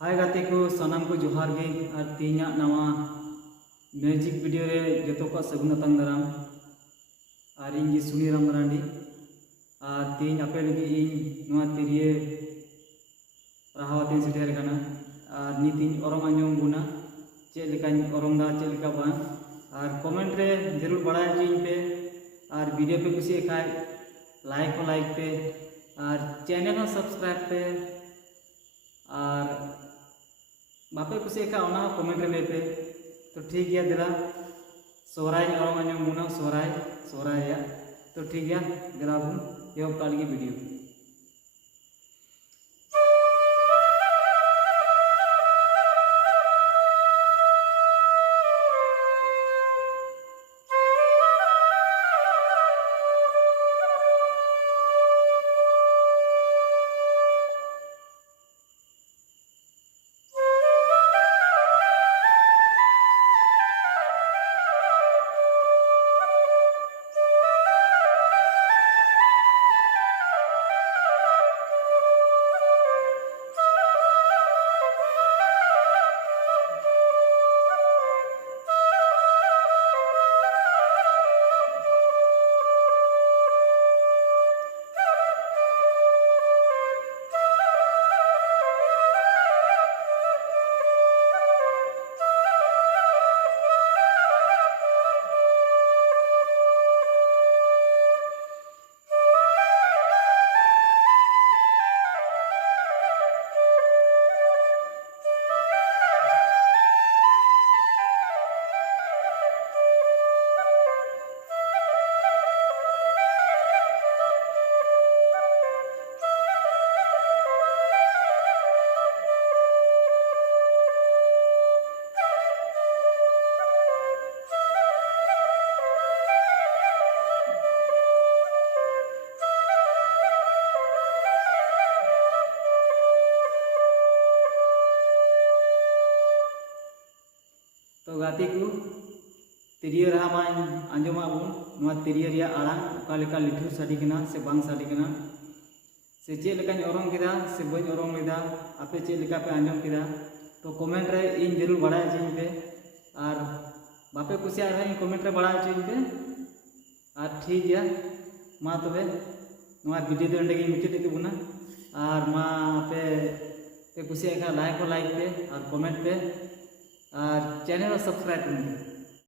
हाय गाते को सनाम को जोहार गे और तीना नवा म्यूजिक वीडियो रे जतो को सगुनतंग दाराम और इन सुनी राम मरांडी और तीन आपे लगी इन नवा तिरिये राहावती सेटेर कना और नीतिन ओरम आंजम बुना चेक लेकान ओरम दा चेक लेका बा और कमेंट रे जरूर बड़ाय चिन पे और वीडियो पे कुछ खाए लाइक पे और चैनल में सब्सक्राइब पे और बापे कुछ कमेंट रे पे तो ठीक है दिला सोहराय ओरम आंजम बुना सोहराय तो ठीक है दिला बुन एहब काल की वीडियो तो गाती को तिरियो रहा मा आंजमा बुन तिरियो रिया आड़ांग ओका लिठुर साडिकना से बांग साडिकना से चेक लेकानी ओरम केदा से बई ओरम लेदा आपे चेक लेका पे आंजम केदा तो कमेंट रे इन जरूर बड़ाय चिन पे और बापे कुसिया रहा कमेंट रे बड़ाय चिन पे और ठीक है मा तबे नवा वीडियो दो अंडे मुचाद तबुना और मा पे कुसिया लाइक पे और कमेंट पे और चैनल सब्सक्राइब करें।